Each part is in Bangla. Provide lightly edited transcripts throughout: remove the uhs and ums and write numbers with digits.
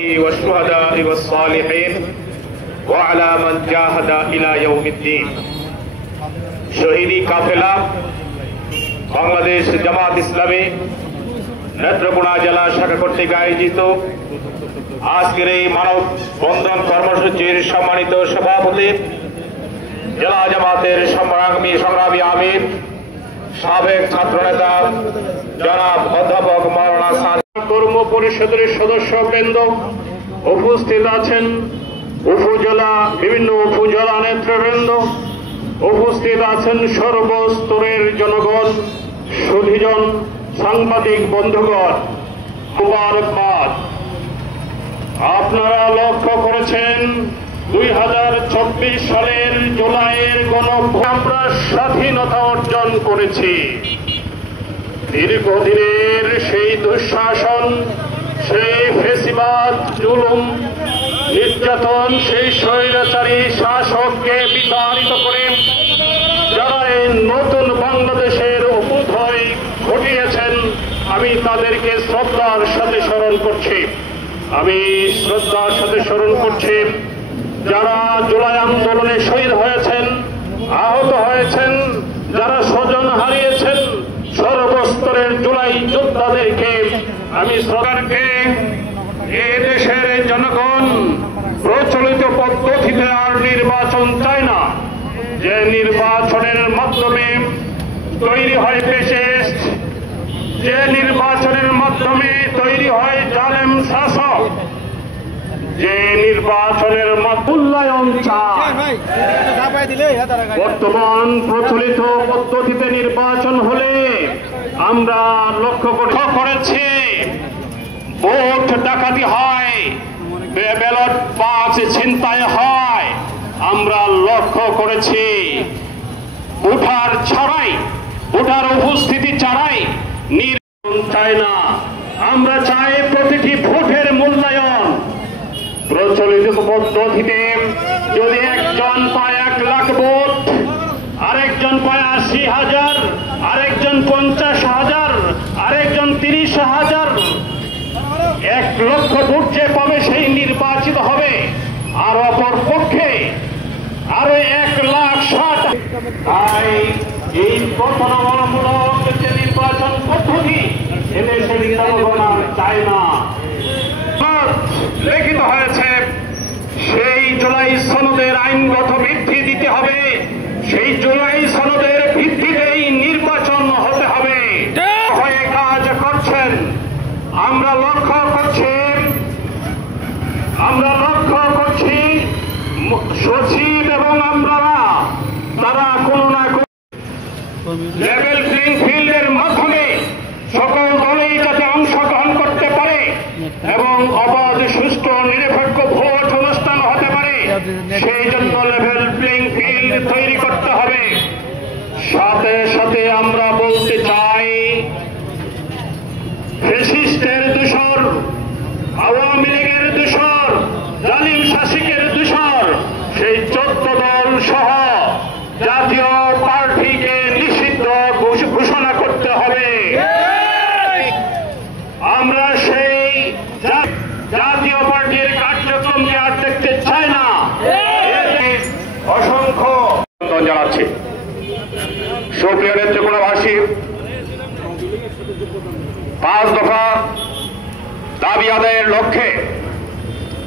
والشهداء والصالحين وعلى من جاهد إلى يوم الدين শহীদি কাফেলা বাংলাদেশ জামাত ইসলামী নেত্রকোনা জেলা শাখা কর্তৃক আয়োজিত আজকের এই মানব বন্ধন কর্মসূচির সম্মানিত সভাপতি জেলা জামাতের সংগ্রামী আমির সাবেক ছাত্রনেতা জনাব অধ্যাপক মাওলানা সাদ কর্ম পরিষদের সদস্যবৃন্দ উপস্থিত আছেন, বিভিন্ন উপজেলা নেতৃবৃন্দ উপস্থিত আছেন, সর্বস্তরের জনগণ, সুধীজন, সাংবাদিক বন্ধুগণ, মুবারকবাদ। আপনারা লক্ষ্য করেছেন 2024 সালের জুলাইয়ের আমরা স্বাধীনতা অর্জন করেছি। দীর্ঘদিনের সেই দুঃশাসন, সেই ফেসিবাদ, জুলুম, নির্যাতন, সেই স্বৈরাচারী শাসককে বিতাড়িত করে যারা এই নতুন বাংলাদেশের অভ্যুদয় ঘটিয়েছেন, আমি তাদেরকে শ্রদ্ধার সাথে স্মরণ করছি। যারা জুলাই আন্দোলনে শহীদ হয়েছেন, আহত হয়েছেন, যারা স্বজন হারিয়েছেন, সর্বস্তরের জুলাই যোদ্ধাদেরকে আমি সরকারকে এ দেশের জনগণ প্রচলিত পদ্ধতিতে আর নির্বাচন চায় না, যে নির্বাচনের মাধ্যমে তৈরি হয় ফ্যাসিস্ট, যে নির্বাচনের মাধ্যমে তৈরি হয় জালেম শাসক, যে নির্বাচনের মূল্যায়ন চায়। বর্তমান প্রচলিত পদ্ধতিতে নির্বাচন হলে আমরা লক্ষ্য করেছি ভোট ডাকাতি হয়, ব্যালট বাক্স ছিনতাই হয়। আমরা লক্ষ্য করেছি ভোটার উপস্থিতি ছাড়াই নির্বাচন চাই না। আমরা চাই প্রতিটি ভোটের মূল্যায়ন। প্রচলিত পদ্ধতিতে যদি একজন পায় 1 লাখ ভোট, আরেকজন পায় 80,000, আরেকজন 50,000, আরেকজন 30,000, 1 লক্ষ ভোট যে পাবে সেই নির্বাচিত হবে, আর অপর পক্ষে আরো 1,60,000। তাই এই প্রতারণামূলক যে নির্বাচন পদ্ধতি এদেশের জনগণ চায় না। লিখিত হয়েছে সেই জুলাই সনদের আইনগত ভিত্তি দিতে হবে, সেই জুলাই সনদের ভিত্তিতেই নির্বাচন হতে হবে। হয়ে কাজ করছেন, আমরা লক্ষ্য করছি সচিব এবং আমরা তারা কোনো না কোনো লেভেল প্লেইং ফিল্ডের মাধ্যমে সকল দলেই যাতে অংশগ্রহণ করতে পারে এবং অবাধ, সুষ্ঠু, নিরপেক্ষ ভোট অনুষ্ঠান হতে পারে, সেই জন্য লেভেল প্লেইং ফিল্ড তৈরি করতে হবে। সাথে সাথে আমরা বলতে চাই, ফ্যাসিস্টের দূষর, আওয়ামী লীগের দূষর, জালিম শাসকের দূষর সেই 14 দল সহ জাতীয় পার্টিকে নিষিদ্ধ ঘোষণা করতে হবে। আমরা সেই জাতীয় পার্টির কার্যক্রমকে আর দেখতে চাই না। অসংখ্য জানাচ্ছি। সুপ্রিয় নেত্রকোনাবাসী, 5 দফা দাবি আদায়ের লক্ষ্যে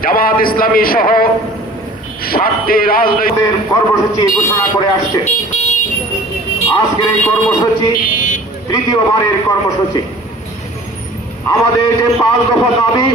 জামাত ইসলামী সহ 7টি রাজনৈতিক কর্মসূচি ঘোষণা করে আসছে। আজকের এই কর্মসূচি 3য়বারের কর্মসূচি। আমাদের যে 5 দফা দাবি